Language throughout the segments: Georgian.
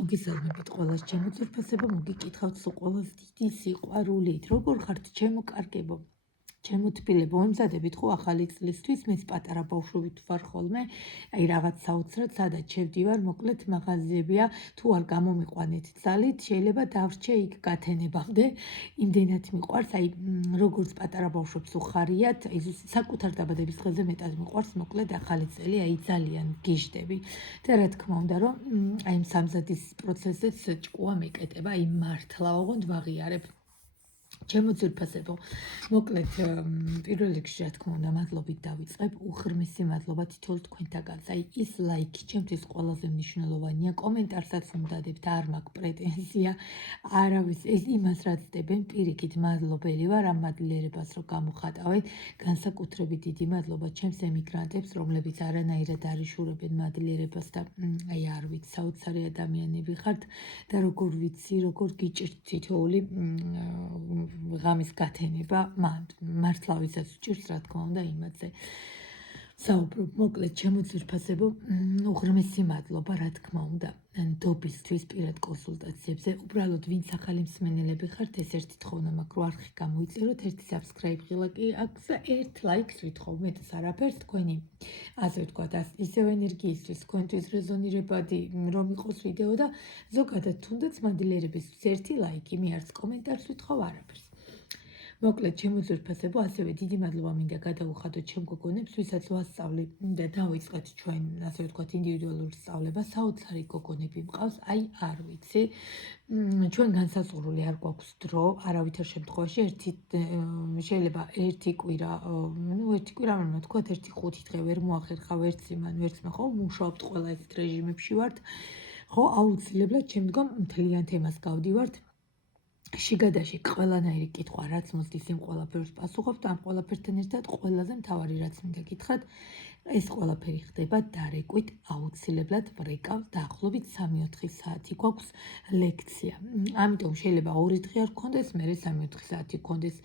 მოგესალმებით ყველას ჩემო ძვირფასებო, მოგიკითხავთ სულ ყველას დიდი სიყვარულით. როგორ ხართ ჩემო კარგებო? ჩემო თბილებო, ემზადებით ხო ახალი წლისთვის? მეც პატარა ბავშვობით ვარ ხოლმე, აი რაღაც საოცრად სადაც შევდივარ, მოკლედ მაღაზიებია, თუ არ გამომიყვანეთ ძალით, შეიძლება დავრჩე იქ გათენებამდე. იმდენად მიყვარს, აი როგორც პატარა ბავშვებს უხარიათ, აი საკუთარ დაბადების დღეზე მეტად მიყვარს, მოკლედ ახალი წელი, აი ძალიან გიждები. და რა თქმა უნდა, რომ აი სამზადის პროცესზეც ჭკუა მეკეტება, აი მართლა ოღონდ ვაღიარებ. ჩემო ძვირფასებო, მოკლედ პირველ რიგში რა თქმა უნდა მადლობით დავიწყებ, უღრმესი მადლობა თითოეულ თქვენთაგანს. აი ის ლაიქი ჩემთვის ყველაზე მნიშვნელოვანია, კომენტარსაც უმდადებთ, არ მაქვს პრეტენზია, არავის ეს იმას რაც დებენ, პირიქით მადლობელი ვარ ამ მადლიერებას რომ გამოხატავენ, განსაკუთრებით დიდი მადლობა ჩემს ემიგრანტებს, რომლებიც არანაირად არ იშურებენ მადლიერებას და აი არ ვიცი, საოცარი ადამიანები ხართ და როგორ ვიცი, როგორ გიჭირთ თითოეული ღამის გათენება, მართლა ვისაც ვჭირს, რა თქმა უნდა, იმაზე. საუბრობ, მოკლედ, ჩემო ძვირფასებო, უღრმესი მადლობა, რა თქმა უნდა, ნდობისთვის პირად კონსულტაციებზე. უბრალოდ, ვინც ახალი მსმენელები ხართ, ეს ერთი თხოვნა მაქვს, რომ არხი გამოიწეროთ, ერთი subscribe ღილაკი აქვს და ერთ ლაიქს ვითხოვ, მეტას არაფერს, თქვენი, ასე ვთქვათ, ისევ ენერგიისთვის, თქვენთვის რეზონირებადი რომ იყოს ვიდეო და ზოგადად თუნდაც მადლიერებისთვის ერთი ლაიქი, მე არც კომენტარს ვითხოვ, არაფერს. მოკლედ, ჩემო ძვირფასებო, ასევე დიდი მადლობა მინდა გადაუხადოთ ჩემ გოგონებს, ვისაც ვასწავლი და დავიწყეთ ჩვენ, ასე ვთქვათ, ინდივიდუალურ სწავლება, საოცარი გოგონები მყავს, აი არ ვიცი. ჩვენ განსაზღვრული არ გვაქვს დრო, არავითარ შემთხვევაში შეიძლება ერთი კვირა, რომ ვთქვათ, 1-5 დღე ვერ მოახერხა ვერც იმან, ვერც მე, ხო, მუშაობთ ყველა ეს რეჟიმებში ვართ, ხო, აუცილებლად შემდგომ მთლიან თემას გავდივართ. შიგადაში ყველანაირი კითხვა, რაც მოსდის, იმ ყველაფერს პასუხობთ, ამ ყველაფერთან ერთად ყველაზე მთავარი რაც მინდა გითხრათ, ეს ყველაფერი ხდება დარეკვით, აუცილებლად ვრეკავ დაახლოებით 3-4 საათი გვაქვს ლექცია. ამიტომ შეიძლება 2 დღე არ გქონდეს, მერე 3-4 საათი გქონდეს.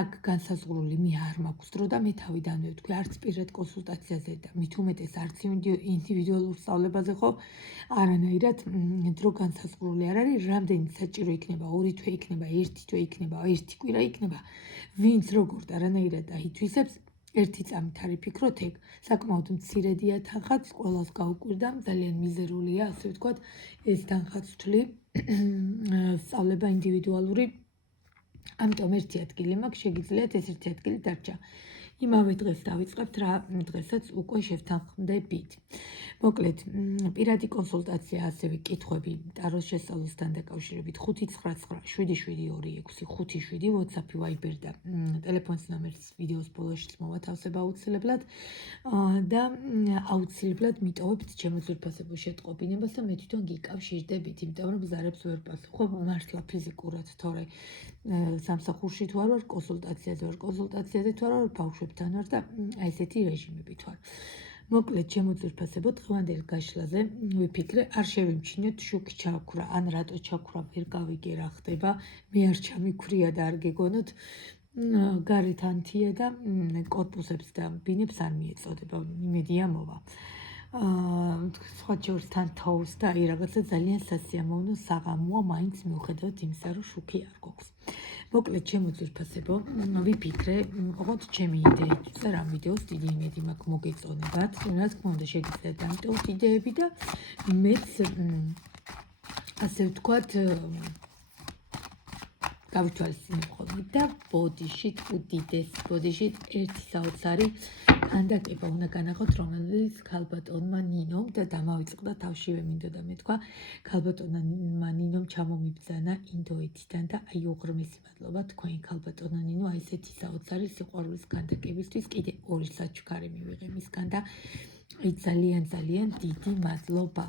აქ განსაზღვრული მე არ მაქვს დრო და მე თავიდანვე ვთქვი, არც პირად კონსულტაციაზე და მით უმეტეს არც ინდივიდუალურ სწავლებაზე ხო არანაირად დრო განსაზღვრული არ არის, რამდენი საჭირო იქნება, 2 თვე იქნება, 1 თვე იქნება, 1 კვირა იქნება, ვინც როგორ არანაირად აითვისებს, ერთი წამით არის ფიქროთ ეგ, საკმაოდ მცირედია თანხაც, ყველას გაუკვირდა, ძალიან მიზერულია, ასე ვთქვათ, ეს თანხაც ვთვლი, სწავლება ინდივიდუალური, ამიტომ ერთი ადგილი მაქვს, შეგიძლიათ ეს ერთი ადგილი დარჩა. იმავე დღეს დავიწყებთ, რა დღესაც უკვე შევთანხმდებით. მოკლედ, პირადი კონსულტაცია, ასევე კითხვები ტაროს შესწავლასთან დაკავშირებით 5997726 57 WhatsApp, Viber და ტელეფონის ნომერს ვიდეოს ბოლოში მოვათავსებ აუცილებლად და აუცილებლად მიტოვებთ ჩემო ძვირფასებო შეტყობინებას და მე თვითონ გიკავშირდებით, იმიტომ რომ ზარებს ვერ პასუხობ მართლა ფიზიკურად, თორე სამსახურში თუ არ ვარ, კონსულტაციაზე თუ არ ვარ, ბავშვებთან ვარ და აი ესეთი რეჟიმებით ვარ. მოკლედ, ჩემო ძვირფასებო, დღევანდელ გაშლაზე ვიფიქრე, არ შევიმჩნიოთ შუქი ჩაქვრა, ან რატო ჩაქვრა ვერ გავიგე რა ხდება, მე არ ჩამიქვრია და არ გეგონოთ, გარეთ ანთია და კორპუსებს და ბინებს არ მიეწოდება, იმედია მოვა. სხვა შორის თან თოვს და აი რაღაცა ძალიან სასიამოვნო საღამოა, მაინც მიუხედავად იმისა, რომ შუქი არ გვაქვს. მოკლედ, ჩემო ძვირფასებო, ვიფიქრე, ოღონდ ჩემი იდეით ვწერა ვიდეოს, დიდი იმედი მაქვს მოგეწონებათ, რა თქმა უნდა შეგიძლიათ დამტოვოთ იდეები და მეც ასე ვთქვათ, გავითვალისწინებ ხოლმე და ბოდიშით, უდიდეს ბოდიშით ერთი საოცარი კანდაკება უნდა განახოთ, რომელიც ქალბატონმა ნინომ და დამავიწყდა თავშივე მინდოდა მეთქვა, ქალბატონმა ნინომ ჩამომიბრძანა ინდოეთიდან და აი უღრმესი მადლობა თქვენ ქალბატონო ნინო, აი ესეთი საოცარი სიყვარულის კანდაკებისთვის კიდე 2 საჩუქარი მივიღე მისგან და აი ძალიან დიდი მადლობა.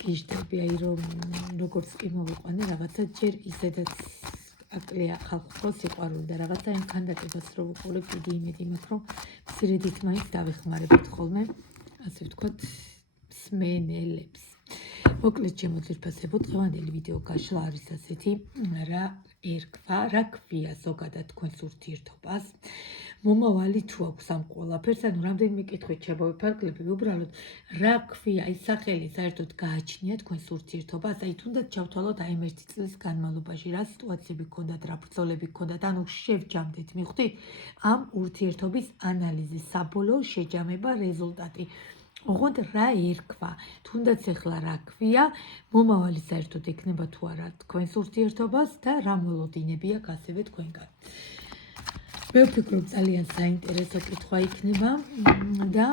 გიждები, აი რომ როგორც კი მოვიყვანე რაღაცა ჯერ ისედაც აკლია ხალხო სიყვარული და რაღაცა იმ კანდაკებას რო ვუყურებ, დიდი იმედი მაქვს, რომ მცირედით მაინც დავეხმარებათ ხოლმე, ასე ვთქვათ, მსმენელებს. მოკლედ, ჩემო ძვირფასებო, დღევანდელი ვიდეო გაშლა არის ასეთი, რა ქვია ზოგადად თქვენს ურთიერთობას. მომავალი თუ აქვს ამ ყველაფერს, ანუ რამდენიმე კითხვით შევაფარგლები, უბრალოდ რა ქვია ის სახელი საერთოდ გააჩნია თქვენს ურთიერთობას, აი თუნდაც ჩავთვალოთ აი ამ 1 წლის განმავლობაში რა სიტუაციები გქონდათ, რა ბრძოლები გქონდათ, ანუ შევჯამდეთ, მიხვდით? ამ ურთიერთობის ანალიზი, საბოლოო შეჯამება, რეზულტატი. ოღონდ რა ერქვა, თუნდაც ახლა რა ქვია, მომავალი საერთოდ ექნება თუ არა თქვენს ურთიერთობას და რა მოლოდინები აქვს ასევე თქვენგან. მე ვფიქრობ ძალიან საინტერესო კითხვა იქნება და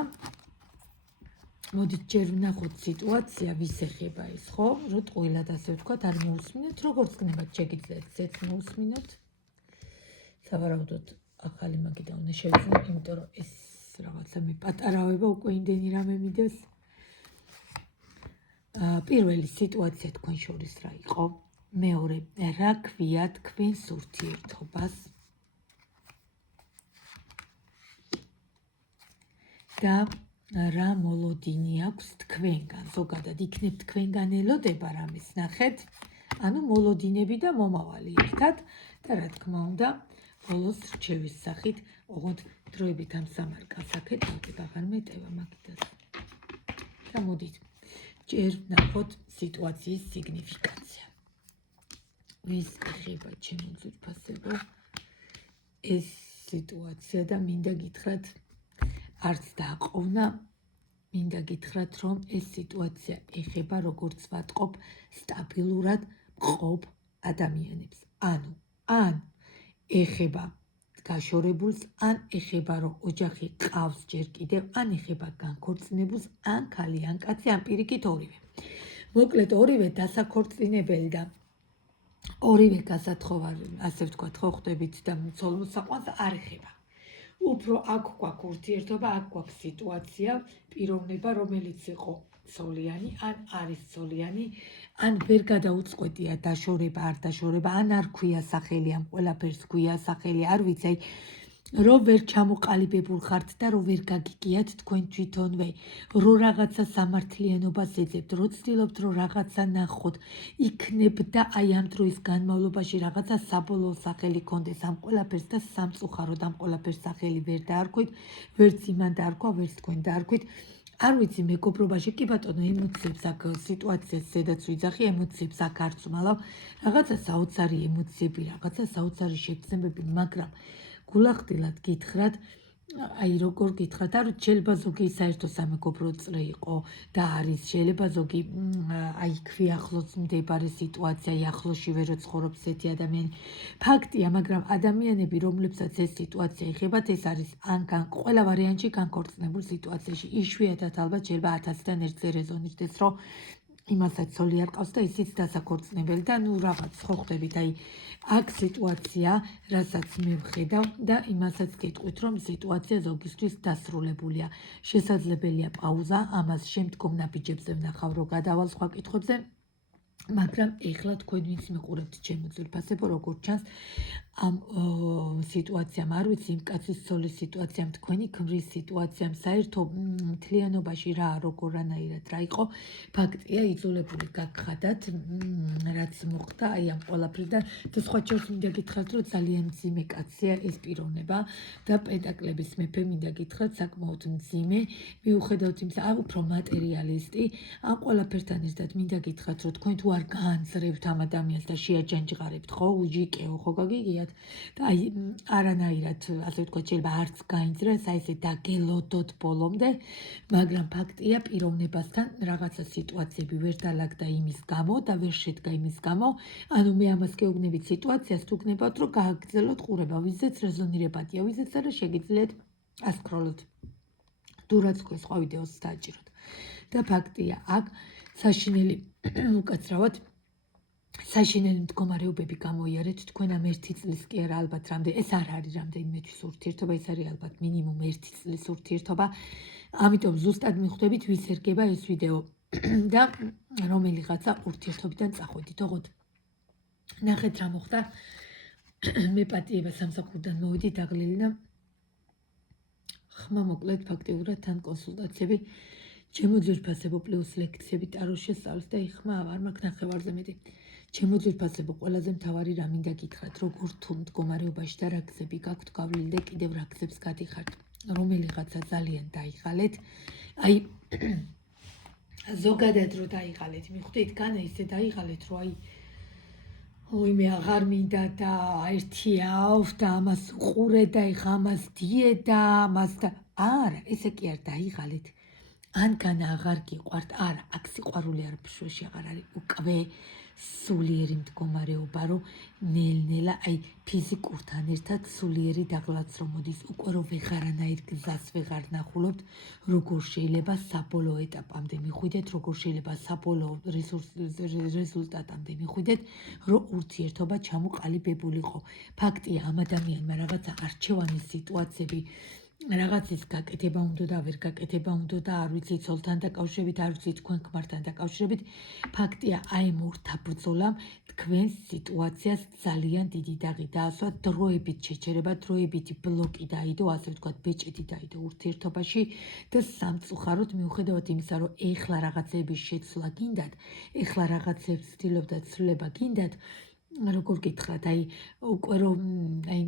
მოდით ჯერ ვნახოთ სიტუაცია, ვის ეხება ის, ხო? რო ტყუილად ასე ვთქვათ, არ მოусმინეთ, როგორც გნებათ შეგიძლიათ ისეც მოусმინოთ. სავარაუდოდ ახალი მაგიდა უნდა შევძინო, იმიტომ რომ ეს რაღაცა მე პატარავება უკვე იმდენი რამე მიდეს. პირველი სიტუაცია თქვენ შორის რა იყო? მეორე, რა ქვია თქვენს ურთიერთობას? და რა მოლოდინი აქვს თქვენგან? ზოგადად იქნებ თქვენგან ელოდება რამის ნახეთ, ანუ მოლოდინები და მომავალი ერთად და რა თქმა უნდა, ბოლოს რჩევის სახით, ოღონდ დროებით ამ სამარკას აკეთებ, აღარ მეტევა მაგიდას. და მოდით, ჯერ ვნახოთ სიტუაციის სიგნიფიკაცია. ვის ეხება ჩემო ძვირფასებო ეს სიტუაცია და მინდა გითხრათ, არც დააყოვნა, მინდა გითხრათ, რომ ეს სიტუაცია ეხება, როგორც ვატყობ, სტაბილურად მყოფ ადამიანებს. ანუ, ან ეხება გაშორებულს, ან ეხება, რომ ოჯახი ყავს ჯერ კიდევ, ან ეხება განქორწინებულს, ან ქალი, ან კაცი, ან პირიქით ორივე. მოკლედ, ორივე დასაქორწინებელი და ორივე გასათხოვარი, ასე ვთქვათ, ხო ხვდებით და ცოლ-მოსაყვანს არ ეხება. უფრო აქ გვაქვს ურთიერთობა, აქ გვაქვს სიტუაცია, პიროვნება, რომელიც იყო ცოლიანი, ან არის ცოლიანი, ან ვერ გადაუწყვეტია დაშორება, არ დაშორება, ან არ ქვია სახელი, ამ ყველაფერს ქვია სახელი, არ ვიცი, რომ ვერ ჩამოყალიბებულ ხართ და რომ ვერ გაგიგიათ თქვენ თვითონვე, რომ რაღაცა სამართლიანობას ეძებთ, რომ ცდილობთ, რომ რაღაცა ნახოთ, იქნებდა აი ამ დროის განმავლობაში რაღაცა საბოლოო სახელი კონდეს ამ ყველაფერს და სამწუხაროდ ამ ყველაფერს სახელი ვერ დაარქვით, ვერც იმან დაარქვა, ვერც თქვენ დაარქვით. არ ვიცი, მეგობრობაში კი ბატონო, ემოციებს აქ სიტუაციას ზედაც ვიძახი, ემოციებს აქ არ ვწმალავ, რაღაცა საოცარი ემოციები, რაღაცა საოცარი შეგრძნებები, მაგრამ გულახდილად გითხრათ, აი როგორ გითხრათ, არ ვიცი, შეიძლება ზოგი საერთო სამეგობრო წრე იყო და არის, შეიძლება ზოგი აი ქვია ახლოს მდებარე სიტუაცია, ახლოსშივე რო ცხოვრობს ესეთი ადამიანი. ფაქტია, მაგრამ ადამიანები, რომლებსაც ეს სიტუაცია ეხებათ, ეს არის ან ყველა ვარიანტში განქორწინებულ სიტუაციაში. იშვიათად ალბათ შეიძლება 1000-დან ერთზე რეზონირდეს, რომ იმასაც ცოლი არ ყავს და ისიც დასაქორწინებელი და ნუ რაღაც ხო ხვდებით, აი აქ სიტუაცია, რასაც მე ვხედავ და იმასაც გეტყვით, რომ სიტუაცია ზოგისთვის დასრულებულია. შესაძლებელია პაუზა, ამას შემდგომ ნაბიჯებზე ვნახავ, რომ გადავალ სხვა კითხვებზე, მაგრამ ეხლა თქვენ ვინც მიყურებთ ჩემო ძვირფასებო, როგორ ჩანს, ამ სიტუაციამ, არ ვიცი, იმ კაცის ცოლის სიტუაციამ, თქვენი ქმრის სიტუაციამ, საერთო მთლიანობაში რა, როგორანაირად რა იყო, ფაქტია, იძულებული გაგხადათ, რაც მოხდა აი ამ ყველაფრიდან და სხვა შორის მინდა გითხრათ, რომ ძალიან მძიმე კაცია ეს პიროვნება და პენტაკლების მეფე მინდა გითხრათ, საკმაოდ მძიმე, მიუხედავად იმისა, უფრო მატერიალისტი, ამ ყველაფერთან ერთად მინდა გითხრათ, რომ თქვენ თუ არ გაანძრევთ ამ ადამიანს და შეაჯანჯღარებთ, ხო, უჯიკეო, ხო გაგიგიათ და აი არანაირად, ასე ვთქვათ, შეიძლება არც გაინძრეს, აი ესე დაგელოდოთ ბოლომდე, მაგრამ ფაქტია, პიროვნებასთან რაღაცა სიტუაციები ვერ დალაგდა იმის გამო და ვერ შედგა იმის გამო, ანუ მე ამას გეუბნებით სიტუაციას, თუ გნებავთ, რომ გააგრძელოთ ყურება, ვიზეც რეზონირებადია, ვიზეც არა შეგიძლიათ ასკროლოთ, თუ რაც თქვენ სხვა ვიდეოს დააჭიროთ. და ფაქტია, აქ საშინელი უკაცრავად საშინელი მდგომარეობები გამოიარეთ თქვენ ამ 1 წლის კი არა ალბათ ეს არ არის რამდენიმე თვის ურთიერთობა, ეს არის ალბათ მინიმუმ 1 წლის ურთიერთობა. ამიტომ ზუსტად მიხვდებით, ვის ერგება ეს ვიდეო და რომელიღაცა ურთიერთობიდან წახვედით. ოღონდ ნახეთ რა მოხდა. მე პატიება სამსახურიდან მოვიდი დაღლილი და ხმა მოკლედ ფაქტიურად თან კონსულტაციები ჩემო ძვირფასებო პლუს ლექციები ტაროს შესწავლით და იხმა არ მაქვს ნახევარზე მეტი. ჩემო ძვირფასებო, ყველაზე მთავარი რა მინდა გითხრათ, როგორ თუ მდგომარეობაში და რა გზები გაქვთ გავლილი და კიდევ რა გზებს გადიხართ, რომელიღაცა ძალიან დაიღალეთ, აი ზოგადად რო დაიღალეთ, მიხვდით, განა ისე დაიღალეთ, რომ აი მე აღარ მინდა და ერთიავ და ამას უყურე და ეხა ამას დიე და ამას და არა, ესე კი არ დაიღალეთ. ან განა აღარ გიყვართ, არა, აქ სიყვარული არაფერში აღარ არის, უკვე სულიერი მდგომარეობა, რომ ნელ-ნელა აი ფიზიკურთან ერთად სულიერი დაღლაც რომ მოდის, უკვე რომ ვეღარანაირ გზას ვეღარ ნახულობთ, როგორ შეიძლება საბოლოო ეტაპამდე მიხვიდეთ, როგორ შეიძლება საბოლოო რეზულტატამდე მიხვიდეთ, რომ ურთიერთობა ჩამოყალიბებულიყო. ფაქტია, ამ ადამიანმა რაღაცა არჩევანის სიტუაციები რაღაცის გაკეთება უნდა და ვერ გაკეთება უნდა და არ ვიცი ცოლთან დაკავშირებით, არ ვიცი თქვენ ქმართან დაკავშირებით. ფაქტია, აი ამ ორთა ბრძოლამ თქვენს სიტუაციას ძალიან დიდი დაღი დაასვა, დროებით შეჩერება, დროებითი ბლოკი დაიდო, ასე ვთქვათ, ბეჭედი დაიდო ურთიერთობაში და სამწუხაროდ მიუხედავად იმისა, რომ ეხლა რაღაცების შეცვლა გინდათ, ეხლა რაღაცებს ვცდილობ და ცვლილება გინდათ, როგორ გითხრათ, აი უკვე რომ აი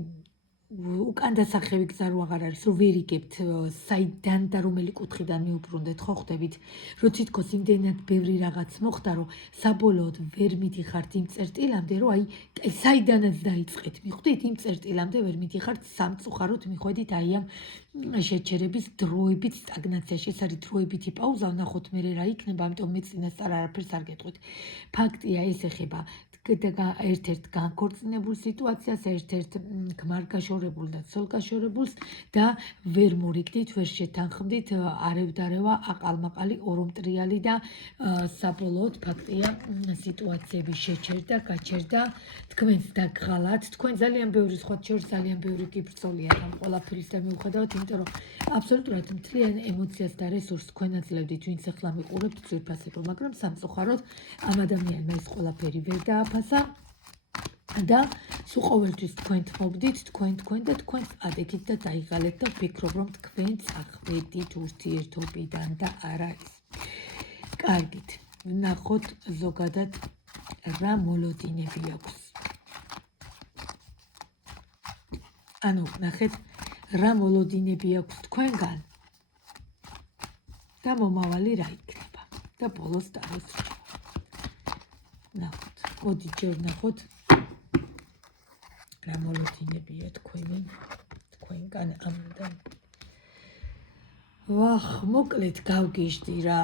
უკან დასახევი გზა რო აღარ არის, რომ ვერ იგებთ საიდან და რომელი კუთხიდან მიუბრუნდეთ, ხო ხდებით, რომ თითქოს იმდენად ბევრი რაღაც მოხდა, რომ საბოლოოდ ვერ მიდიხართ იმ წერტილამდე, რომ აი საიდანაც დაიწყეთ, მიხვდით, იმ წერტილამდე ვერ მიდიხართ, სამწუხაროდ მიხვედით აი ამ შეჩერების დროებით სტაგნაციაში. ეს არის დროებითი პაუზა, ვნახოთ მე რა იქნება, ამიტომ მე წინასწარ არაფერს არ გეტყვით. ფაქტია, ეს ეხება ერთ-ერთ განქორწინებულ სიტუაციას, ერთ-ერთ ქმარ-გაშორებულ და ცოლ-გაშორებულს და ვერ მორიგდით, ვერ შეთანხმდით, არევ-დარევა, აყალ-მაყალი, ორომტრიალი და საბოლოოდ ფაქტია, სიტუაციები შეჩერდა, გაჩერდა, თქვენს დაგღალათ, თქვენ ძალიან ბევრი სხვა შორის ძალიან ბევრი გიბრძოლია ამ ყველაფრის და მიუხედავად, იმიტომ რომ აბსოლუტურად მთლიან ემოციას და რესურსს თქვენ აძლევდით, ვინც ახლა მიყურებთ ძვირფასებო, მაგრამ სამწუხაროდ ამ ადამიანმა ეს ყველაფერი ვერ დააფასა და სულ ყოველთვის თქვენ თმობდით, თქვენ და თქვენს ადექით და დაიღალეთ და ვფიქრობ, რომ თქვენ წახვედით ურთიერთობიდან და არა ის. კარგით, ვნახოთ ზოგადად რა მოლოდინები აქვს. ანუ ნახეთ, რა მოლოდინები აქვს თქვენგან და მომავალი რა იქნება და ბოლოს ტაროს რჩევა. ნახოთ, მოდით ჯერ ვნახოთ რა მოლოდინებია თქვენგან ამიდან. ვახ, მოკლედ გავგეჟდი რა.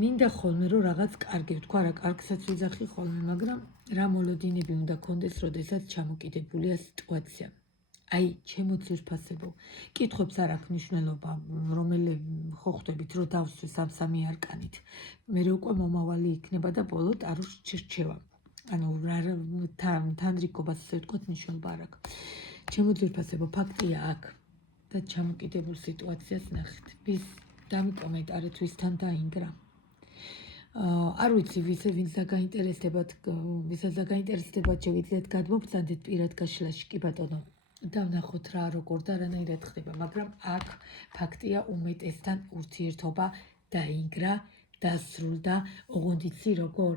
მინდა ხოლმე რომ რაღაც კარგი ვთქვა, რა კარგსაც ვიძახი ხოლმე, მაგრამ რა მოლოდინები უნდა გქონდეს, როდესაც ჩამოკიდებულია სიტუაცია. აი, ჩემო ძვირფასებო, კითხვებს არ აქვს მნიშვნელობა, რომელი ხო ხვდებით, რომ დავსვეს ამ სამი არკანით. მე უკვე მომავალი იქნება და ბოლო ტაროს რჩევა. ანუ თანრიგობას ასე ვთქვათ, მნიშვნელობა არ აქვს. ჩემო ძვირფასებო, ფაქტია აქ და ჩამოკიდებულ სიტუაციას ნახეთ. ვის დამიკომენტარეთ, ვისთან დაინგრა. არ ვიცი, ვინც დაგაინტერესდებათ, ვისაც დაგაინტერესდებათ, შევიძლიათ გადმობრძანდეთ პირად გაშლაში, კი ბატონო. და ვნახოთ რა როგორ და რანაირად ხდება, მაგრამ აქ ფაქტია უმეტესთან ურთიერთობა დაინგრა, დასრულდა, ოღონდ იცი როგორ?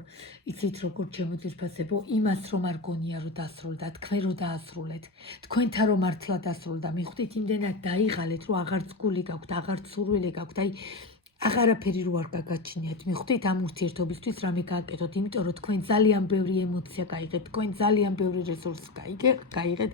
იცით როგორ ჩემო ძვირფასებო, იმას რომ არ გონია რომ დასრულდა, თქვენ რომ დაასრულეთ, თქვენთან რომ მართლა დასრულდა, მიხვდით, იმდენად დაიღალეთ, რომ აღარც გული გაქვთ, აღარც სურვილი გაქვთ, აი აღარაფერი რო არ გაგაჩნიათ, მიხვდით, ამ ურთიერთობისთვის რამე გააკეთოთ, იმიტომ რომ თქვენ ძალიან ბევრი ემოცია გაიღეთ, თქვენ ძალიან ბევრი რესურსი გაიღეთ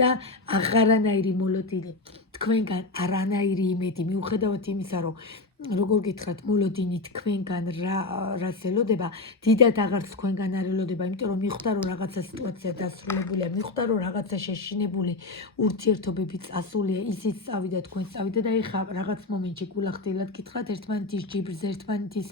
და აღარანაირი მოლოდინი თქვენგან არანაირი იმედი, მიუხედავად იმისა, რომ როგორ გითხრათ, მოლოდინი თქვენგან რას ელოდება, დიდად აღარც თქვენგან არ ელოდება, იმიტომ რომ მიხვდა, რომ რაღაცა სიტუაცია დასრულებულია, მიხვდა, რომ რაღაცა შეშინებული ურთიერთობები წასულია, ისიც წავიდა, თქვენ წავიდა და ეხლა რაღაც მომენტში გულახდილად გითხრათ ერთმანეთის ჯიბრზე, ერთმანეთის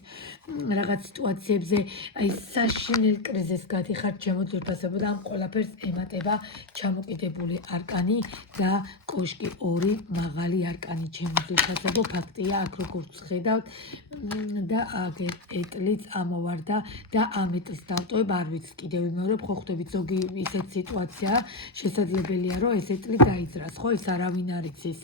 რაღაც სიტუაციებზე, აი საშინელ კრიზისს გადიხართ, ჩემო ძვირფასებო, და ამ ყველაფერს ემატება ჩამოკიდებული არკანი და კოშკი, ორი მაღალი არკანი, ჩემო ძვირფასებო, ფაქტია, აქ როგორც ხედავთ და აგერ ეტლიც ამოვარდა და ამ ეტლს დავტოვებ, არ ვიცი, კიდევ ვიმეორებ, ხო ხვდებით, ზოგი ისეთ სიტუაცია შესაძლებელია, რომ ეს ეტლი დაიძრას, ხო, ეს არავინ არ იცის.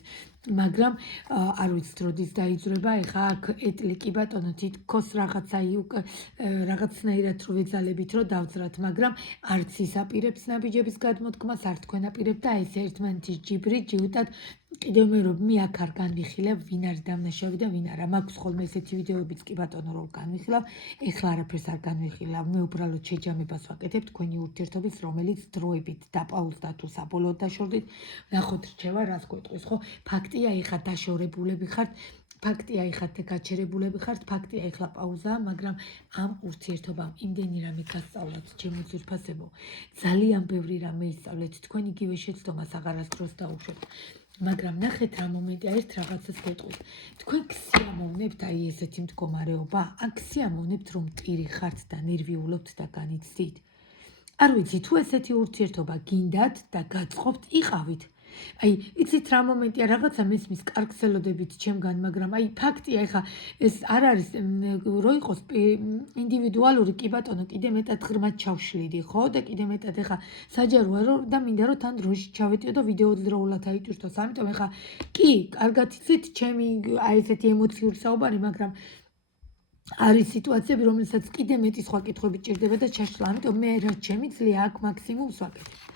მაგრამ არ ვიცით როდის დაიძრება ეხა აქ ეტლი კი ბატონო თითქოს რაღაცნაირად რო ვეძალებით რომ დავძრათ მაგრამ არც ის აპირებს ნაბიჯების გადმოდგმას არ თქვენ აპირებთ და ეს ერთმანეთის ჯიბრი ჯიუტად კიდევ მე რომ მე აქ არ განვიხილებ ვინ არის დამნაშავე და ვინ არა მაქვს ხოლმე ესეთი ვიდეოებიც კი ბატონო რომ განვიხილავ ეხლა არაფერს არ განვიხილავ მე უბრალოდ შეჯამებას ვაკეთებ თქვენი ურთიერთობის რომელიც დროებით დაპაუზდა თუ საბოლოოდ დაშორდით ნახოთ რჩევა რას გვეტყვის ხო ფაქტია ეხლა დაშორებულები ხართ ფაქტია ეხლა გაჩერებულები ხართ ფაქტია ეხლა პაუზაა მაგრამ ამ ურთიერთობამ იმდენი რამე გასწავლათ ჩემო ძვირფასებო ძალიან ბევრი რამე ისწავლეთ თქვენ იგივე შეცდომას აღარასდროს დაუშვებთ მაგრამ ნახეთ რა მომენტია ერთ რაღაცას გეტყვით თქვენ ქსიამოვნებთ აი ესეთი მდგომარეობა აქ ქსიამოვნებთ რომ ტირი ხართ და ნერვიულობთ და განიცდით არ ვიცი თუ ესეთი ურთიერთობა გინდათ და გაწყობთ იყავით აი იცით რა მომენტია რაღაცა მესმის კარგ ცელოდებით ჩემგან მაგრამ აი ფაქტია ეხა ეს არ არის რო იყოს ინდივიდუალური კი ბატონო კიდე მეტად ღრმად ჩავშლიდი ხო და კიდე მეტად ეხა საჯაროა რომ და მინდა რომ თან დროში ჩავეტიო და ვიდეო ძროულად აიტვირთოს ამიტომ ეხა კი კარგად იცით ჩემი აი ესეთი ემოციური საუბარი მაგრამ არის სიტუაციები რომელსაც კიდე მეტი სხვა კითხვები ჭირდება და ჩაშლა ამიტომ მე რა შემიძლია აქ მაქსიმუმს ვაკეთებ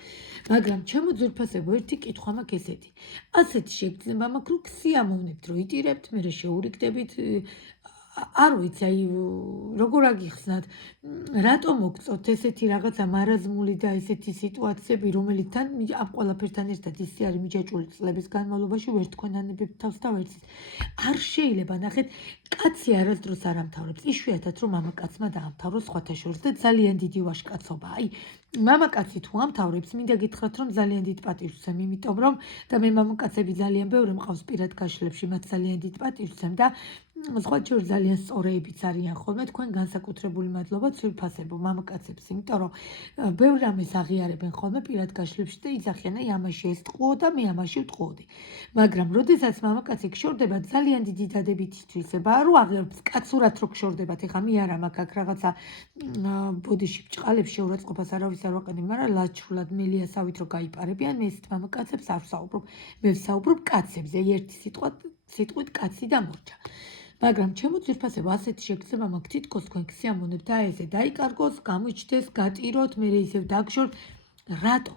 მაგრამ ჩემო ძვირფასებო ერთი კითხვა მაქვს ესეთი ასეთი შეგრძნება მაქვს რომ ქსიამოვნებთ რომ იტირებთ მე შეურიგდებით არ ვიცი აი როგორ აგიხსნათ რატომ მოგწოთ ესეთი რაღაცა მარაზმული და ესეთი სიტუაციები რომელიცთან ამ ყველაფერთან ერთად ისე არის მიჯაჭვული წლების განმავლობაში ვერ თქვენანებებთ თავს და ვერც არ შეიძლება ნახეთ კაცი არასდროს არ ამთავრებს იშვიათად რომ მამაკაცმა დაამთავროს სხვათა შორის და ძალიან დიდი ვაჟკაცობა აი მამაკაცი თუ ამთავრებს მინდა გითხრათ რომ ძალიან დიდ პატივს ვცემ იმიტომ რომ და მე მამაკაცები ძალიან ბევრი მყავს პირად გაშლებში მათ ძალიან დიდ პატივს ვცემ და სხვა შორის ძალიან სწორეებიც არიან ხოლმე თქვენ განსაკუთრებული მადლობა ძვირფასებო მამაკაცებს იმიტომ რომ ბევრ რამეს აღიარებენ ხოლმე პირად გაშლებში და იძახიან აი ამაში ეს ტყუო და მე ამაში ვტყუოდი მაგრამ როდესაც მამაკაცი გშორდება ძალიან დიდი დადებითი თვისებაა რომ აღიარებს კაცურად რო გშორდებათ ეხა მე არა მაქვს აქ რაღაცა ბოდიში ბჭყალებს შეურაცხყოფას არავის არ ვაყენებ მაგრამ ლაჩრულად მელიასავით რო გაიპარებიან მე ესეთ მამაკაცებს არ ვსაუბრობ მე ვსაუბრობ კაცებზე ერთი სიტყვით კაცი და მორჩა მაგრამ ჩემო ძვირფასებო ასეთი შეგრძნება მაქვს თითქოს თქვენ ქსიამოვნებთ და ესე დაიკარგოს გამოიჩნდეს გატიროთ მე ისევ დაგშორთ რატო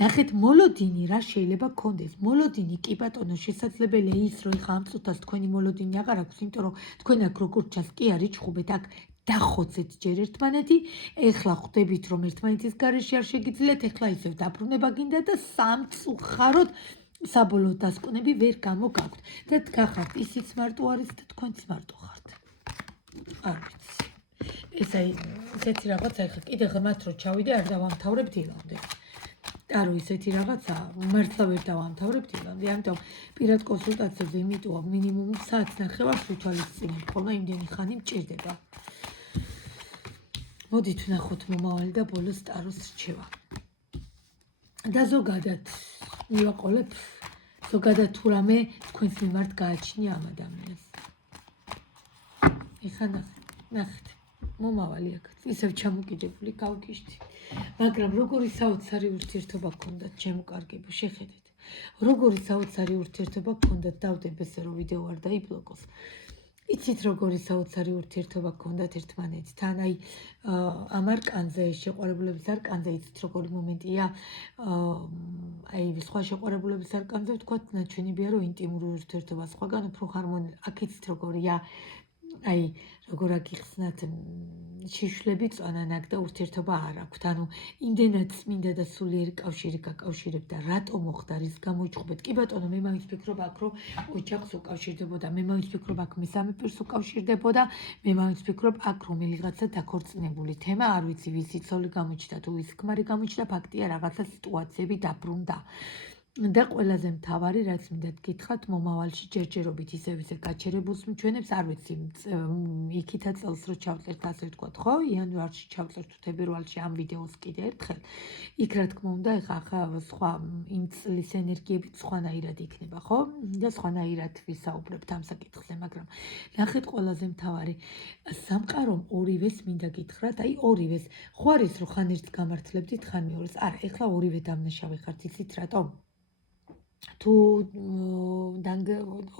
ნახეთ მოლოდინი რა შეიძლება გქონდეს მოლოდინი კი ბატონო შესაძლებელია ის რომ ხა ამ წუთას თქვენი მოლოდინი აღარ აქვს იმიტომ რომ თქვენ აქ როგორ ჩას კი არის ჩხუბეთ აქ დახოცეთ ჯერ ერთმანეთი ეხლა ხვდებით რომ ერთმანეთის გარეშე არ შეგიძლიათ ეხლა ისევ დაბრუნება გინდა და სამწუხაროდ საბოლოო დასკვნები ვერ გამოგაქვთ და დგახართ ისიც მარტო არის და თქვენც მარტო ხართ არ ვიცი ეს აი ესეთი რაღაცა ეხლა კიდე ღმათ რო ჩავიდე არ დავამთავრებ დილამდე არო ისეთი რაღაცა მართლა ვერ დავამთავრებ დილამდე ამიტომ პირად კონსულტაციებზე იმიტომ მინიმუმ საათს ნახევარს ვითვალისწინებ ხოლმე იმდენი ხანი მჭირდება მოდით ვნახოთ მომავალი და ბოლოს ტაროს რჩევა და ზოგადად მივაყოლებ ზოგადად თუ რამე თქვენს მიმართ გააჩნია ამ ადამიანს ეხლა ნახეთ მომავალი აქ ისევ ჩამოკიდებული გავგიშდი მაგრამ როგორი საოცარი ურთიერთობა გქონდათ ჩემო კარგებო შეხედეთ როგორი საოცარი ურთიერთობა გქონდათ დავდებ ესე რომ ვიდეო არ დაიბლოკოს იცით როგორი საოცარი ურთიერთობა გქონდათ ერთმანეთთან აი ამ არკანზე შეყვარებულების არკანზე იცით როგორი მომენტია აი სხვა შეყვარებულების არკანზე ვთქვათ ნაჩვენებია რომ ინტიმური ურთიერთობა სხვაგან უფრო ჰარმონიული აქ იცით როგორია აი როგორ აგიხსნათ შიშვლები წონანაკ და ურთიერთობა არ აქვთ ანუ იმდენად წმინდა და სულიერი კავშირი გაკავშირებთ და რატომ მოხდა რის გამო იჭხობეთ კი ბატონო მე მაინც ვფიქრობ აქ რომ ოჯახს უკავშირდებოდა მე მაინც ვფიქრობ აქ მესამე პირს უკავშირდებოდა მე მაინც ვფიქრობ აქ რომელიღაცა დაქორწინებული თემა არ ვიცი ვის იცოლი გამოჩნდა თუ ვის ქმარი გამოჩნდა ფაქტია რაღაცა სიტუაციები დაბრუნდა და ყველაზე მთავარი რაც მინდა გითხრათ მომავალში ჯერჯერობით ისევ გაჩერებულს მჩვენებს არ ვიცი იქითა წელს რო ჩავწერთ ასე ვთქვათ ხო იანვარში ჩავწერთ თუ თებერვალში ამ ვიდეოს კიდე ერთხელ იქ რა თქმა უნდა ახლა სხვა იმ წლის ენერგიებით სხვანაირად იქნება ხო და სხვანაირად ვისაუბრებთ ამ საკითხზე მაგრამ ნახეთ ყველაზე მთავარი სამყარომ ორივეს მინდა გითხრათ აი ორივეს ხო არის რომ ხან ერთს გამართლებდით ხან მეორეს არა ეხლა ორივე დამნაშავე ხართ იცით რატომ თუ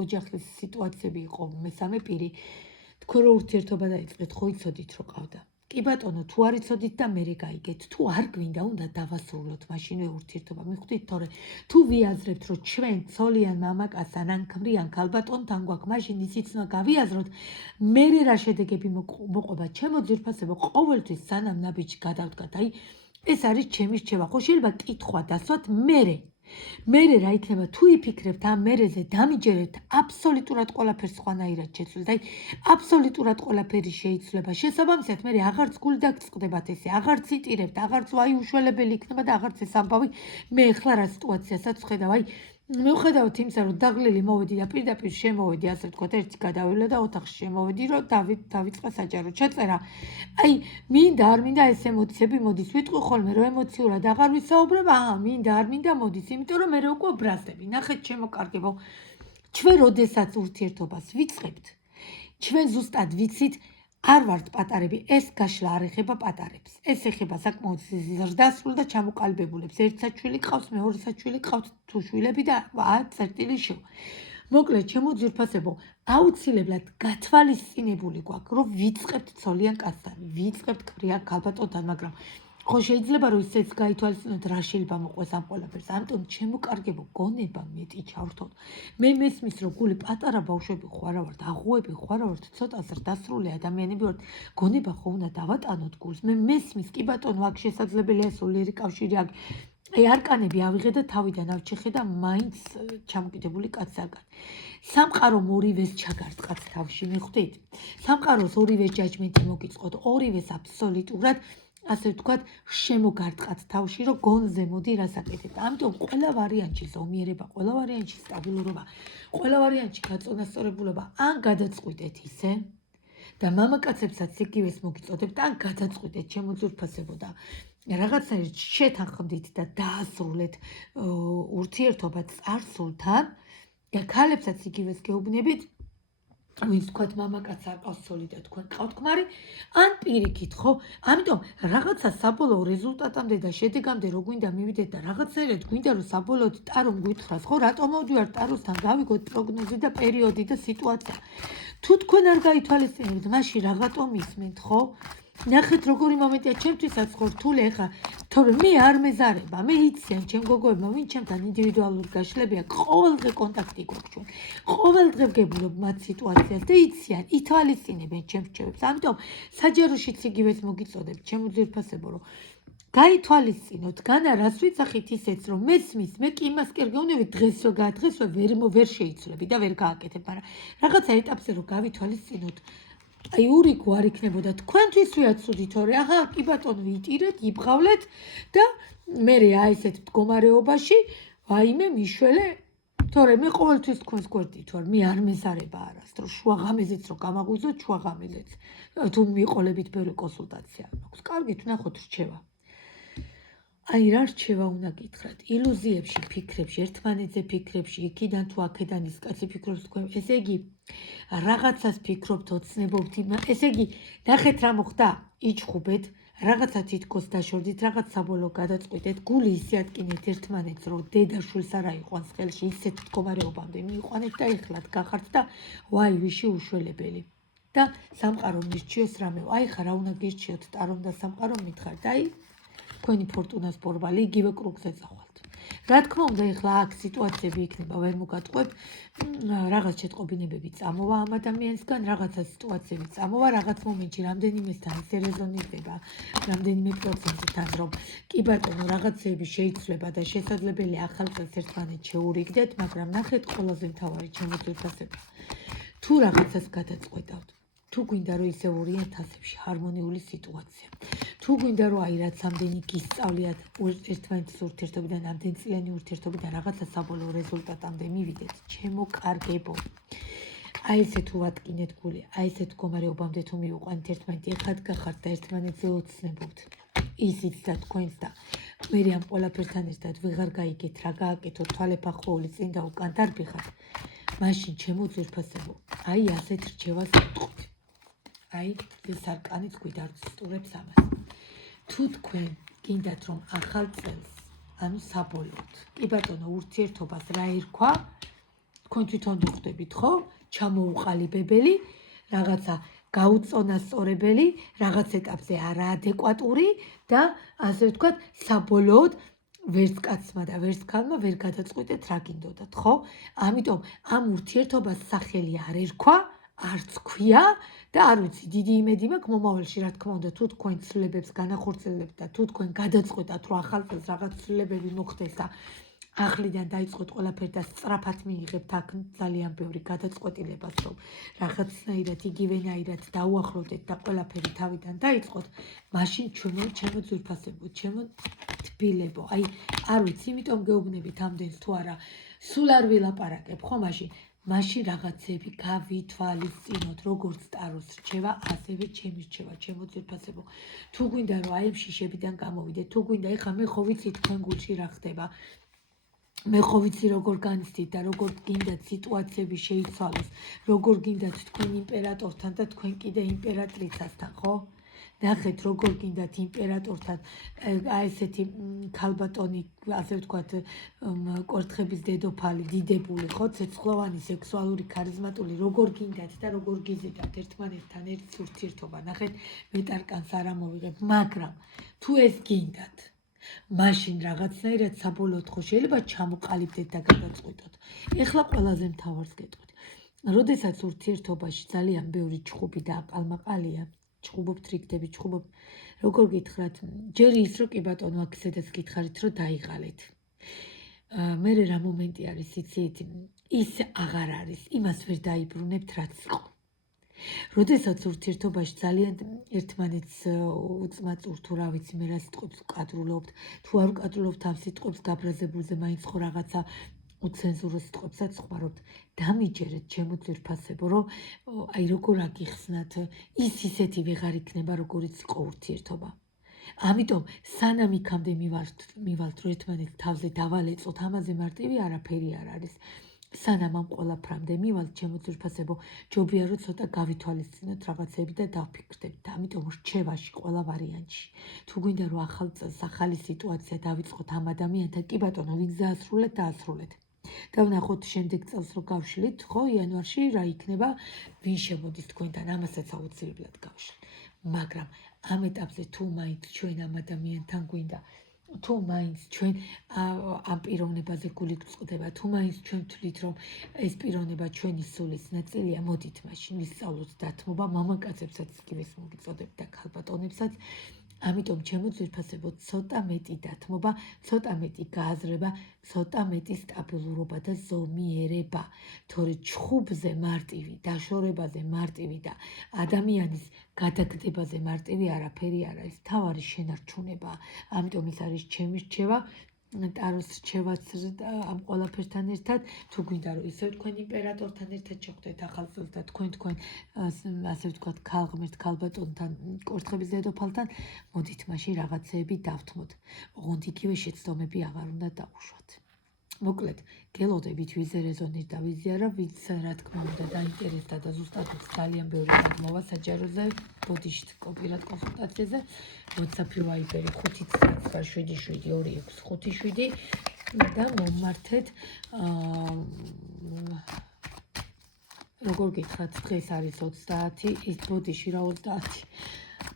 ოჯახის სიტუაციები იყო მესამე პირი, თქვენ რო ურთიერთობა დაიწყეთ, ხო იცოდით რომ ყავდა. კი ბატონო, თუ არ იცოდით და მერე გაიგეთ, თუ არ გვინდა, უნდა დავასრულოთ მაშინვე ურთიერთობა. მიხვდით, თორე თუ ვიაზრებთ, რომ ჩვენ ცოლიან მამაკაცთან ან ქმრიან ქალბატონთან გვაქვს, მაშინ ისიც უნდა გავიაზროთ, მერე რა შედეგები მოყვება. ჩემო ძვირფასებო, ყოველთვის სანამ ნაბიჯი გადავდგათ, აი ეს არის ჩემი რჩევა. ხო შეიძლება კითხვა დასვათ მერე. მერე რა იქნება, თუ იფიქრებთ ამ მერეზე, დამიჯერებთ აბსოლუტურად ყველაფერს სხვანაირად შეცვლით. აი, აბსოლუტურად ყველაფერი შეიცვლება. შესაბამისად, მერე აღარც გული დაგწყდებათ ესე, აღარც იტირებთ, აღარც ვაი უშველებელი იქნება და აღარც ეს ამბავი მე ახლა რა სიტუაციასაც ვხედავ. აი, მიუხედავად იმისა, რომ დაღლილი მოვედი და პირდაპირ შემოვედი, ასე ვთქვათ, ერთი გადავივლე და ოთახში შემოვედი, რომ დავიწყე საჯარო ჩაწერა. აი, მინდა არ მინდა ეს ემოციები მოდის. ვიტყვი ხოლმე, რომ ემოციურად აღარ ვისაუბრებ, მინდა არ მინდა მოდის, იმიტომ რომ მე უკვე ბრაზდები. ნახეთ, ჩემო კარგებო, ჩვენ როდესაც ურთიერთობას ვიწყებთ, ჩვენ ზუსტად ვიცით, არ ვართ პატარები, ეს გაშლა არ ეხება პატარებს. ეს ეხება საკმაოდ ზრდასრულ და ჩამოყალიბებულებს. ერთ საჩვილი ყავს, მეორე საჩვილი ყავს, თუ შვილები და 10 წერტილი შო. მოკლედ, ჩემო ძვირფასებო, აუცილებლად გათვალისწინებული გვაქვს, რომ ვიწყებთ ცოლიან კაცთან, ვიწყებთ ქმრიან ქალბატონთან, მაგრამ ხო შეიძლება რომ ისეც გაითვალისწინოთ რა შეიძლება მოყვეს ამ ყველაფერს. ამიტომ ჩემო კარგებო, გონება მეტი ჩავრთოთ. მე მესმის რომ გული პატარა ბავშვები ხوارა ვართ, აღუები ხوارა ვართ, ცოტა ზრდასრული ადამიანები ვართ. გონება ხო უნდა დავატანოთ გულს. მე მესმის, კი ბატონო, აქ შესაძლებელია სულიერი კავშირი, აქ აი არკანები ავიღე და თავიდან ავჩეხე და მაინც ჩამოკიდებული კაცს არკანი. სამყარომ ორივეს ჩაგარტყათ თავში, მიხვდით? სამყაროს ორივეს ჯაჯმენტი მოგიწყოთ, ორივეს აბსოლუტურად ასე ვთქვათ, შემოგარტყათ თავში, რომ გონზე მოდი რასაკეთებთ. ამიტომ ყველა ვარიანტში ზომიერება, ყველა ვარიანტში სტაბილურობა, ყველა ვარიანტში გაწონასწორებულობა, ან გადაწყვიტეთ ისე და მამაკაცებსაც იგივეს მოგიწოდებთ, ან გადაწყვიტეთ, ჩემო ძვირფასებო და რაღაცნაირად შეთანხმდით და დაასრულეთ ურთიერთობა წარსულთან და ქალებსაც იგივეს გეუბნებით, ვინც თქვათ მამაკაც არ ყავს ცოლი და თქვენ ყავთ ქმარი, ან პირიქით, ხო? ამიტომ რაღაცა საბოლოო რეზულტატამდე და შედეგამდე რო გვინდა მივიდეთ და რაღაცნაირად გვინდა რომ საბოლოოდ ტარომ გვითხრას, ხო? რატომ მოვდივართ ტაროსთან, გავიგოთ პროგნოზი და პერიოდი და სიტუაცია. თუ თქვენ არ გაითვალისწინებთ, მაშინ რაღაცა მისმენთ, ხო? ნახეთ როგორი მომენტია ჩემთვისაც ხო რთული ახლა, თორე მე არ მეზარება, მე იციან ჩემ გოგოებმა, ვინ ჩემთან ინდივიდუალური გაშლებია, ყოველდღე კონტაქტი გვაქვს ჩვენ. ყოველდღე ვგებულობ მათ სიტუაციას და იციან, ითვალისწინებენ ჩემ რჩევებს. ამიტომ საჯაროშიც იგივეს მოგიწოდებთ, ჩემო ძვირფასებო, რომ გაითვალისწინოთ, განა რას ვიცახით ისეც, რომ მესმის, მე კი იმას კი არ გეუბნები, დღეს რო გაადღეს, ვერ შეიცვლები და ვერ გააკეთებ, მაგრამ რაღაცა ეტაპზე რო გავითვალისწინოთ, აი ურიგო არ იქნებოდა თქვენთვის ვიაცუდით, თორე აჰა, კი ბატონო, იტირეთ, იბღავლეთ და მე ესეთ მდგომარეობაში, ვაიმე მიშველე, თორე მე ყოველთვის თქვენს გვერდით ვარ, მე არ მეზარება არასდროს, შუაღამეზეც რო გამაგვიზოთ, შუაღამეზეც, თუ მიყოლებით ბევრი კონსულტაცია მაქვს. კარგით, ვნახოთ რჩევა. აი რა რჩევა უნდა გითხრათ, ილუზიებში, ფიქრებში, ერთმანეთზე ფიქრებში, იქიდან თუ აქედან ის კაცი ფიქრობს თქვენ, ესე იგი რაღაცას ფიქრობთ, ოცნებობთ, ესე იგი ნახეთ რა მოხდა, იჩხუბეთ, რაღაცა თითქოს დაშორდით, რაღაც საბოლოო გადაწყვიტეთ, გული ისე ატკინეთ ერთმანეთს, რომ დედაშვილს არა იყვანს ხელში, ისეთ მდგომარეობამდე მიიყვანეთ და ეხლათ გახართ და ვაი ვიში უშველებელი. და სამყარო მირჩიოს რამე, აი ხა რა უნდა გირჩიოთ, ტარომ და სამყარო მითხართ, აი თქვენი ფორტუნას პორბალი იგივე კრუგზე წავალთ. რა თქმა უნდა, ეხლა აქ სიტუაციები იქნება, ვერ მოგატყვებ, რაღაც შეტყობინებები წამოვა ამ ადამიანისგან, რაღაცა სიტუაციები წამოვა, რაღაც მომენტში რამდენიმესთან ისე რეზონირდება, რამდენიმე პროცენტთან, რომ კი ბატონო, რაღაცეები შეიცვლება და შესაძლებელია ახალ წელს ერთმანეთს შეურიგდეთ, მაგრამ ნახეთ ყველაზე მთავარი ჩემო ძვირფასებო, თუ რაღაცას გადაწყვეტავთ, თუ გვინდა რომ ისე ორient ასებში ჰარმონიული სიტუაცია. თუ გვინდა რომ აი რაც ამდენი გისწავლიათ ერთმანეთის ურთიერთობიდან, ამდენი წლიანი ურთიერთობიდან რაღაცა საბოლოო რეზულტატამდე მივიდეთ, ჩემო კარგებო. აი ესე თუ ვატკინეთ გული, აი ესე მდგომარეობამდე თუ მივიყვანით ერთმანეთი, ეხად გახართ და ერთმანეთზე ოცნებობთ. ისიც და თქვენს და მე ამ ყველაფერთან ერთად ვეღარ გაიგეთ რა გააკეთოთ, თვალეფახოვული წინ და უკან დარბიხართ. მაშინ ჩემო ძვირფასებო, აი ასეთ რჩევას უტყვით. აი ეს არკანიც გვიდარწურებს ამას. თუ თქვენ გინდათ რომ ახალ წელს ანუ საბოლოოდ. კი ბატონო, ურთიერთობას რა ერქვა? თქვენ თვითონ ვხვდებით, ხო? ჩამოუყალიბებელი, რაღაცა გაუწონასწორებელი, რაღაც ეტაპზე არაადეკვატური და ასე ვთქვათ, საბოლოოდ ვერც კაცმა და ვერც ქალმა ვერ გადაწყვიტეთ რა გინდოდათ, ხო? ამიტომ ამ ურთიერთობას სახელი არ ერქვა, არც ქვია და არ ვიცი, დიდი იმედი მაქვს მომავალში, რა თქმა უნდა, თუ თქვენ ცვლილებებს განახორციელებთ და თუ თქვენ გადაწყვეტათ, რომ ახალ წელს რაღაც ცვლილებები მოხდეს და ახლიდან დაიწყოთ ყველაფერი და სწრაფად მიიღებთ აქ ძალიან ბევრი გადაწყვეტილებას, რომ რაღაცნაირად იგივენაირად დაუახლოვდეთ და ყველაფერი თავიდან დაიწყოთ, მაშინ ჩემო ძვირფასებო, ჩემო თბილებო, აი არ ვიცი, იმიტომ გეუბნებით ამდენს თუ არა, სულ არ ვილაპარაკებ, ხო, მაშინ რაღაცები გავითვალისწინოთ, როგორც ტაროს რჩევა, ასევე ჩემი რჩევა, ჩემო ძვირფასებო. თუ გვინდა რომ აი ამ შიშებიდან გამოვიდეთ, თუ გვინდა, ეხლა მე ხო ვიცი თქვენ გულში რა ხდება. მე ხო ვიცი როგორ განიცდით და როგორ გინდათ სიტუაციები შეიცვალოს, როგორ გინდათ თქვენ იმპერატორთან და თქვენ კიდე იმპერატრიცასთან, ხო? ნახეთ როგორ გინდათ იმპერატორთან აი ესეთი ქალბატონი, ასე ვთქვათ, კვერთხების დედოფალი, დიდებული, ხო, ცეცხლოვანი, სექსუალური, ქარიზმატული, როგორ გინდათ და როგორ გიზიდათ ერთმანეთთან ერთს ურთიერთობა. ნახეთ, მე ტარკანს არ ამოვიღებ, მაგრამ თუ ეს გინდათ, მაშინ რაღაცნაირად საბოლოოდ ხო შეიძლება ჩამოყალიბდეთ და გადაწყვიტოთ. ეხლა ყველაზე მთავარს გეტყვით. როდესაც ურთიერთობაში ძალიან ბევრი ჩხუბი და აყალმაყალია, ჩხუბობთ რიგდები, ჩხუბობთ, როგორ გითხრათ, ჯერ ის რომ კი ბატონო, აქ სადაც გითხარით, რომ დაიღალეთ. მე რა მომენტი არის, იცით, ის აღარ არის, იმას ვერ დაიბრუნებთ, რაც იყო. როდესაც ურთიერთობაში ძალიან ერთმანეთს უწმაწურ თუ რა ვიცი მე რა სიტყვებს ვკადრულობთ, თუ არ ვკადრულობთ ამ სიტყვებს გაბრაზებულზე, მაინც ხო რაღაცა უცენზურო სიტყვებსაც ხმარობთ, დამიჯერეთ ჩემო ძვირფასებო, რომ აი როგორ აგიხსნათ, ის ისეთი ვეღარ იქნება, როგორიც იყო ურთიერთობა. ამიტომ სანამ იქამდე მივალთ, რომ ერთმანეთს თავზე დავალეწოთ, ამაზე მარტივი არაფერი არ არის. სანამ ამ ყველაფრამდე მივალთ, ჩემო ძვირფასებო, ჯობია რომ ცოტა გავითვალისწინოთ რაღაცები და დავფიქრდებით. ამიტომ რჩევაში ყველა ვარიანტში. თუ გვინდა რომ ახალ წელს ახალი სიტუაცია დავიწყოთ ამ ადამიანთან, კი ბატონო, ვინც დაასრულეთ, დაასრულეთ. და ვნახოთ შემდეგ წელს რო გავშლით, ხო, იანვარში რა იქნება, ვინ შემოდის თქვენთან, ამასაც აუცილებლად გავშლით. მაგრამ ამ ეტაპზე თუ მაინც ჩვენ ამ ადამიანთან გვინდა, თუ მაინც ჩვენ ამ პიროვნებაზე გული გვწყდება, თუ მაინც ჩვენ ვთვლით, რომ ეს პიროვნება ჩვენი სულის ნაწილია, მოდით მაშინ ვისწავლოთ დათმობა, მამაკაცებსაც იგივეს მოგიწოდებთ და ქალბატონებსაც. ამიტომ ჩემო ძვირფასებო, ცოტა მეტი დათმობა, ცოტა მეტი გააზრება, ცოტა მეტი სტაბილურობა და ზომიერება. თორე ჩხუბზე მარტივი, დაშორებაზე მარტივი და ადამიანის გადაგდებაზე მარტივი არაფერი არ არის. თავარი შენარჩუნება. ამიტომ ის არის ჩემი რჩევა, ტაროს რჩევაც ამ ყველაფერთან ერთად. თუ გვინდა რომ ისევ თქვენ იმპერატორთან ერთად შეხვდეთ ახალ წელს და თქვენ ასე ვთქვათ, ქალღმერთ ქალბატონთან, კვერთხების დედოფალთან, მოდით მაშინ რაღაცეები დავთმოთ. ოღონდ იგივე შეცდომები აღარ უნდა დავუშვათ. მოკლედ, გელოდებით ვიზე რეზონირ და ვიზე არა, ვინც რა თქმა უნდა დაინტერესდა და ზუსტად ძალიან ბევრი გადმოვა საჯაროზე, ბოდიშით კოპირად კონსულტაციაზე, WhatsApp Viber 599772657 და მომმართეთ. როგორ გითხრათ, დღეს არის 30, ის ბოდიში რა 30.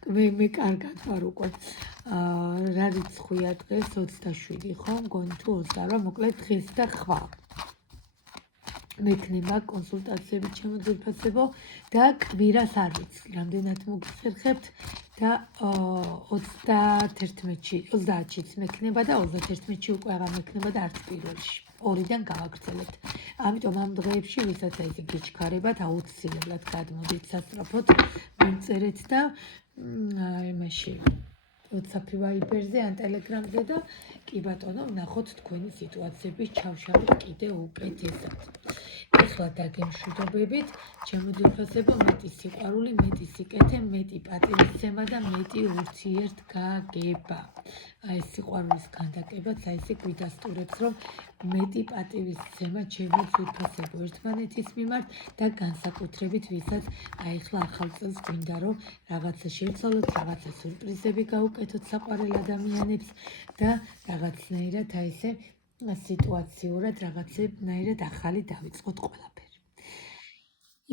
მე კარგად ვარ უკვე. რა რიცხვია დღეს 27, ხო? მგონი თუ 28, მოკლედ დღეს და ხვალ. მექნება კონსულტაციები ჩემო ძვირფასებო და კვირას არ ვიცი, რამდენად მოგხერხებთ და 30-ში მექნება და 31-ში უკვე აღარ მექნება და არც პირველში. ორიდან გავაგრძელებთ. ამიტომ ამ დღეებში, ვისაც აი გიჩქარებათ, აუცილებლად გადმოდით სასწრაფოდ, მიმწერეთ და იმაში WhatsApp Viber-ზე ან Telegram-ზე და კი ბატონო, ვნახოთ თქვენი სიტუაციების ჩავშალოთ კიდე უკეთესად. ეხლა დაგემშვიდობებით, ჩემო ძვირფასებო, მეტი სიყვარული, მეტი სიკეთე, მეტი პატივისცემა და მეტი ურთიერთგაგება. აი ეს სიყვარულის განდაკებაც, აი ესე გვიდასტურებს, რომ მეტი პატივისცემა ჩემო ძვირფასებო ერთმანეთის მიმართ და განსაკუთრებით ვისაც ახლა ახალ წელს გვინდა რომ რაღაცა შევცვალოთ, რაღაცა სურპრიზები გავუკეთოთ საყვარელ ადამიანებს და რაღაცნაირად აი ესე სიტუაციურად რაღაცნაირად ახალი დავიწყოთ ყველაფერი.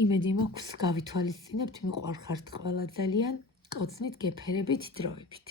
იმედი მაქვს გავითვალისწინებთ, მიყვარხართ ყველა ძალიან, კოცნით, გეფერებით, დროებით.